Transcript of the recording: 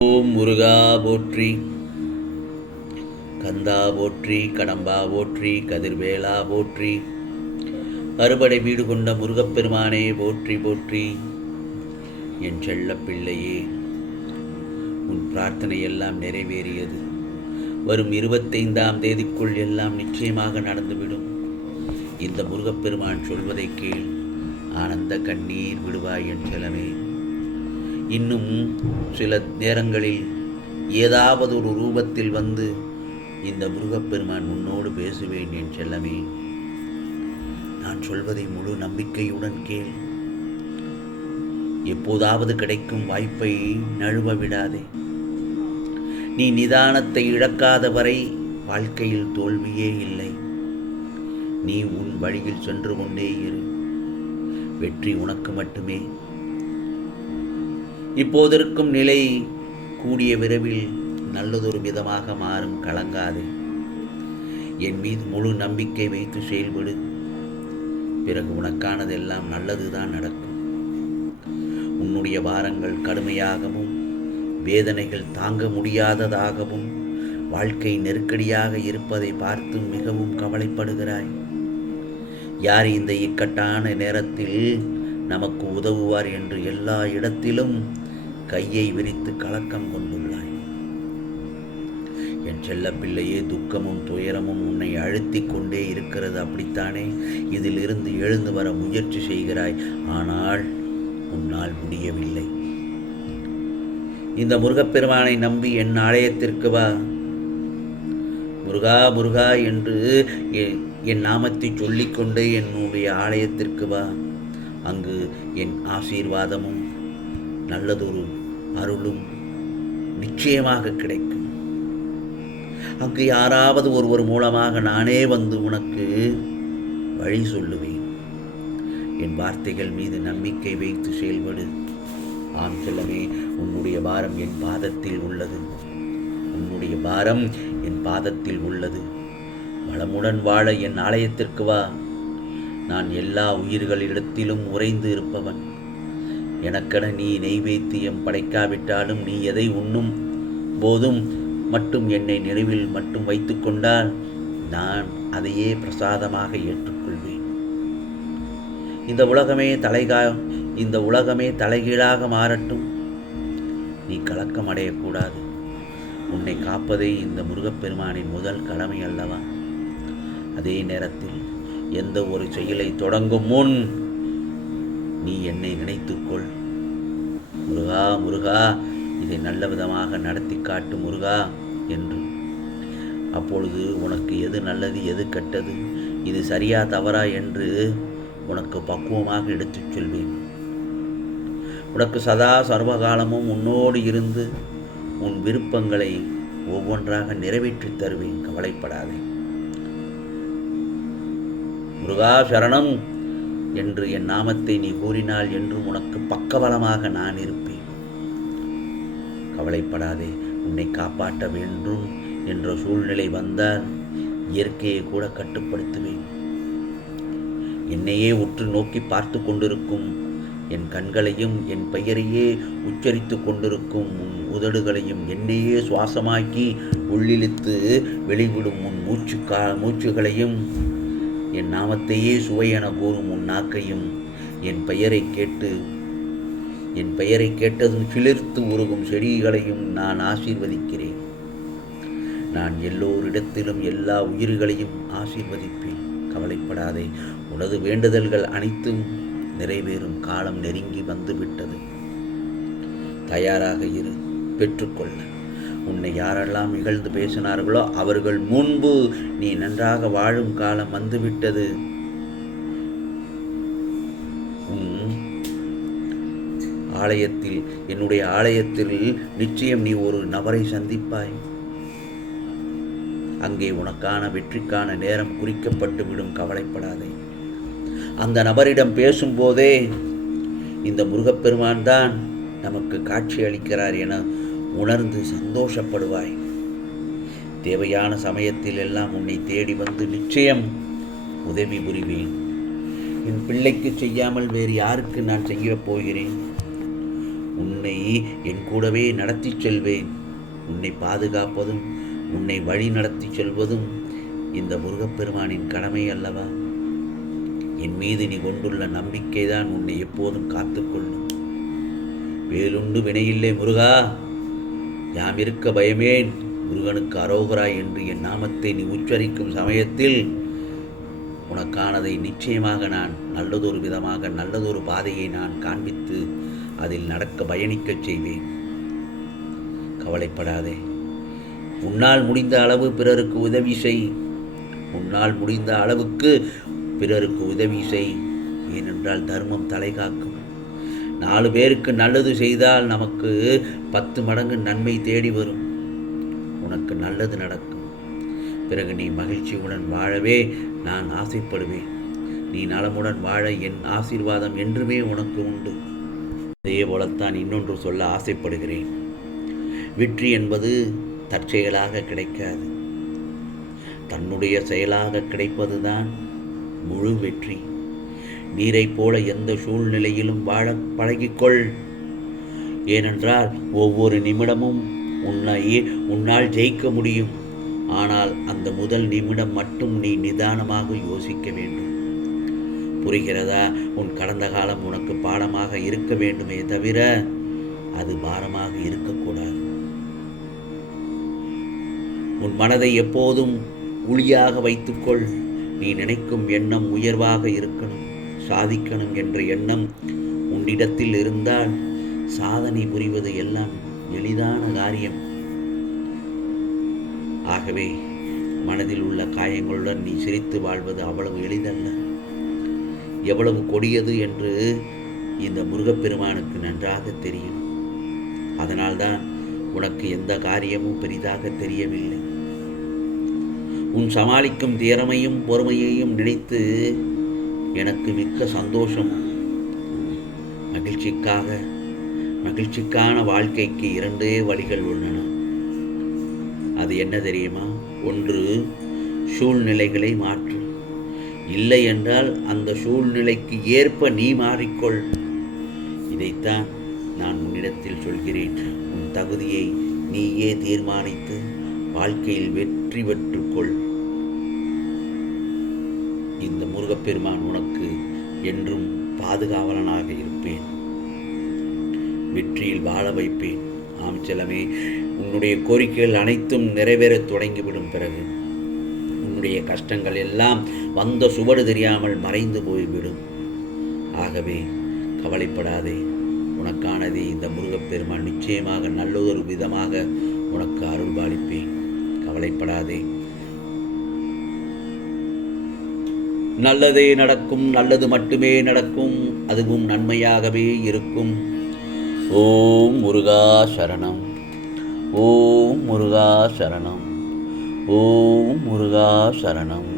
ஓம் முருகா போற்றி, கந்தா போற்றி, கடம்பா போற்றி, கதிர்வேலா போற்றி, அறுபடை வீடு கொண்ட முருகப்பெருமானே போற்றி போற்றி. என் செல்ல பிள்ளையே, உன் பிரார்த்தனை எல்லாம் நிறைவேறியது. வரும் 25ஆம் தேதிக்குள் எல்லாம் நிச்சயமாக நடந்துவிடும். இந்த முருகப்பெருமான் சொல்வதை கேள், ஆனந்த கண்ணீர் விடுவாய் என் செல்லமே. இன்னும் சில நேரங்களில் ஏதாவது ஒரு ரூபத்தில் வந்து இந்த முருகப்பெருமான் உன்னோடு பேசுவேன் என் செல்லமே. நான் சொல்வதை முழு நம்பிக்கையுடன் கேள். எப்போதாவது கிடைக்கும் வாய்ப்பை நழுவ விடாதே. நீ நிதானத்தை இழக்காத வரை வாழ்க்கையில் தோல்வியே இல்லை. நீ உன் வழியில் சென்று கொண்டே இரு. வெற்றி உனக்கு மட்டுமே. இப்போதிருக்கும் நிலை கூடிய விரைவில் நல்லதொரு விதமாக மாறும். கலங்காதே. என் மீது முழு நம்பிக்கை வைத்து செயல்படு. பிறகு உனக்கானதெல்லாம் நல்லதுதான் நடக்கும். உன்னுடைய பாரங்கள் கடுமையாகவும், வேதனைகள் தாங்க முடியாததாகவும், வாழ்க்கை நெருக்கடியாக இருப்பதை பார்த்து மிகவும் கவலைப்படுகிறாய். யார் இந்த இக்கட்டான நேரத்தில் நமக்கு உதவுவார் என்று எல்லா இடத்திலும் கையை விரித்து கலக்கம் கொண்டுள்ளாய். என் செல்ல பிள்ளையே, துக்கமும் துயரமும் உன்னை அழுத்தி கொண்டே இருக்கிறது. அப்படித்தானே? இதில் இருந்து எழுந்து வர முயற்சி செய்கிறாய். ஆனால் உன்னால் முடியவில்லை. இந்த முருகப்பெருமானை நம்பி என் ஆலயத்திற்கு வா. முருகா முருகா என்று என் நாமத்தை சொல்லிக்கொண்டு என்னுடைய ஆலயத்திற்கு வா. அங்கு என் ஆசீர்வாதமும் நல்லதொரு அருளும் நிச்சயமாக கிடைக்கும். அங்கு யாராவது ஒருவர் மூலமாக நானே வந்து உனக்கு வழி சொல்லுவேன். என் வார்த்தைகள் மீது நம்பிக்கை வைத்து செயல்படு. ஆம் செல்லமே, உன்னுடைய பாரம் என் பாதத்தில் உள்ளது. உன்னுடைய பாரம் என் பாதத்தில் உள்ளது. வளமுடன் வாழ என் ஆலயத்திற்கு வா. நான் எல்லா உயிர்களிடத்திலும் உறைந்து இருப்பவன். எனக்கென நீ நெய்வேத்தியம் படைக்காவிட்டாலும், நீ எதை உண்ணும் போதும் மட்டும் என்னை நினைவில் மட்டும் வைத்து கொண்டால் நான் அதையே பிரசாதமாக ஏற்றுக்கொள்வேன். இந்த உலகமே தலைகீழாக மாறட்டும். நீ கலக்கம் அடையக்கூடாது. உன்னை காப்பதே இந்த முருகப்பெருமானின் முதல் கடமை அல்லவா? அதே நேரத்தில் எந்த ஒரு செயலை தொடங்கும் முன் நீ என்னை நினைத்துக்கொள். முருகா முருகா, இதை நல்ல விதமாக நடத்தி காட்டு முருகா என்று. அப்பொழுது உனக்கு எது நல்லது எது கெட்டது, இது சரியா தவறா என்று உனக்கு பக்குவமாக எடுத்துச் சொல்வேன். உனக்கு சதா சர்வகாலமும் உன்னோடு இருந்து உன் விருப்பங்களை ஒவ்வொன்றாக நிறைவேற்றித் தருவேன். கவலைப்படாதே. முருகா சரணம் என்று என் நாமத்தை நீ கூறினால் என்றும் உனக்கு பக்கபலமாக நான் இருப்பேன். கவலைப்படாதே. உன்னை காப்பாற்ற வேண்டும் என்ற சூழ்நிலை வந்தால் இயற்கையை கூட கட்டுப்படுத்துவேன். என்னையே உற்று நோக்கி பார்த்து கொண்டிருக்கும் என் கண்களையும், என் பெயரையே உச்சரித்து கொண்டிருக்கும் உன் உதடுகளையும், என்னையே சுவாசமாக்கி உள்ளிழுத்து வெளிவிடும் உன் மூச்சுகளையும், என் நாமத்தையே சுவையென கூறும் உன் நாக்கையும், என் பெயரை கேட்டதும் சிலிர்த்து உருகும் செடிகளையும் நான் ஆசீர்வதிக்கிறேன். நான் எல்லோரிடத்திலும் எல்லா உயிர்களையும் ஆசீர்வதிப்பேன். கவலைப்படாதே. உனது வேண்டுதல்கள் அனைத்தும் நிறைவேறும் காலம் நெருங்கி வந்துவிட்டது. தயாராக இரு. பெற்றுக்கொள்ள. உன்னை யாரெல்லாம் இகழ்ந்து பேசினார்களோ அவர்கள் முன்பு நீ நன்றாக வாழும் காலம் வந்துவிட்டது. என்னுடைய ஆலயத்தில் நிச்சயம் நீ ஒரு நபரை சந்திப்பாய். அங்கே உனக்கான வெற்றிக்கான நேரம் குறிக்கப்பட்டுவிடும். கவலைப்படாதே. அந்த நபரிடம் பேசும்போதே இந்த முருகப்பெருமான் தான் நமக்கு காட்சி அளிக்கிறார் என உணர்ந்து சந்தோஷப்படுவாய். தேவையான சமயத்தில் எல்லாம் உன்னை தேடி வந்து நிச்சயம் உதவி புரிவேன். என் பிள்ளைக்கு செய்யாமல் வேறு யாருக்கு நான் செய்யப் போகிறேன்? உன்னை என் கூடவே நடத்தி செல்வேன். உன்னை பாதுகாப்பதும் உன்னை வழி நடத்தி செல்வதும் இந்த முருகப்பெருமானின் கடமை அல்லவா? என் மீது நீ கொண்டுள்ள நம்பிக்கைதான் உன்னை எப்போதும் காத்துக்கொள்ளும். வேலுண்டு வினையில்லை முருகா, யாம் இருக்க பயமேன். முருகனுக்கு அரோகரா என்று என் நாமத்தை நீ உச்சரிக்கும் சமயத்தில் உனக்கானதை நிச்சயமாக நான் நல்லதொரு விதமாக நல்லதொரு பாதையை நான் காண்பித்து அதில் நடக்க பயணிக்கச் செய்வேன். கவலைப்படாதே. உன்னால் முடிந்த அளவு பிறருக்கு உதவி செய். உன்னால் முடிந்த அளவுக்கு பிறருக்கு உதவி செய். ஏனென்றால் தர்மம் தலை காக்கும். 4 பேருக்கு நல்லது செய்தால் நமக்கு 10 மடங்கு நன்மை தேடி வரும். உனக்கு நல்லது நடக்கும். பிறகு நீ மகிழ்ச்சியுடன் வாழவே நான் ஆசைப்படுவேன். நீ நலமுடன் வாழ என் ஆசீர்வாதம் என்றுமே உனக்கு உண்டு. அதே போலத்தான் இன்னொன்று சொல்ல ஆசைப்படுகிறேன். வெற்றி என்பது தற்செயலாக கிடைக்காது. தன்னுடைய செயலாக கிடைப்பதுதான் முழு வெற்றி. நீரைப் போல எந்த சூழ்நிலையிலும் வாழ பழகிக்கொள். ஏனென்றால் ஒவ்வொரு நிமிடமும் உன்னால் ஜெயிக்க முடியும். ஆனால் அந்த முதல் நிமிடம் மட்டும் நீ நிதானமாக யோசிக்க வேண்டும். புரிகிறதா? உன் கடந்த காலம் உனக்கு பாடமாக இருக்க வேண்டுமே தவிர அது பாரமாக இருக்கக்கூடாது. உன் மனதை எப்போதும் ஒளியாக வைத்துக்கொள். நீ நினைக்கும் எண்ணம் உயர்வாக இருக்கணும், சாதிக்கணும் என்ற எண்ணம் உன்னிடத்தில் இருந்தால் சாதனை புரிவது எல்லாம் எளிதான காரியம். ஆகவே மனதில் உள்ள காயங்களுடன் நீ சிரித்து வாழ்வது அவ்வளவு எளிதல்ல. எவ்வளவு கொடியது என்று இந்த முருகப்பெருமானுக்கு நன்றாக தெரியும். அதனால்தான் உனக்கு எந்த காரியமும் பெரிதாக தெரியவில்லை. உன் சமாளிக்கும் திறமையும் பொறுமையையும் நினைத்து எனக்கு மிக்க சந்தோஷம். மகிழ்ச்சிக்கான வாழ்க்கைக்கு 2 வழிகள் உள்ளன. அது என்ன தெரியுமா? ஒன்று, சூழ்நிலைகளை மாற்று. இல்லை என்றால் அந்த சூழ்நிலைக்கு ஏற்ப நீ மாறிக்கொள். இதைத்தான் நான் உன்னிடத்தில் சொல்கிறேன். உன் தகுதியை நீயே தீர்மானித்து வாழ்க்கையில் வெற்றி பெற்றுக்கொள். இந்த முருகப்பெருமான் உனக்கு என்றும் பாதுகாவலனாக இருப்பேன். வெற்றியில் வாழ வைப்பேன். ஆம் செல்லமே, உன்னுடைய கோரிக்கைகள் அனைத்தும் நிறைவேறத் தொடங்கிவிடும். பிறகு உன்னுடைய கஷ்டங்கள் எல்லாம் வந்த சுவடு தெரியாமல் மறைந்து போய்விடும். ஆகவே கவலைப்படாதே. உனக்கானதை இந்த முருகப்பெருமான் நிச்சயமாக நல்லதொரு விதமாக உனக்கு அருள் பாலிப்பேன். கவலைப்படாதே. நல்லதே நடக்கும். நல்லது மட்டுமே நடக்கும். அதுவும் நன்மையாகவே இருக்கும். ஓம் முருகா சரணம். ஓம் முருகா சரணம். ஓம் முருகா சரணம்.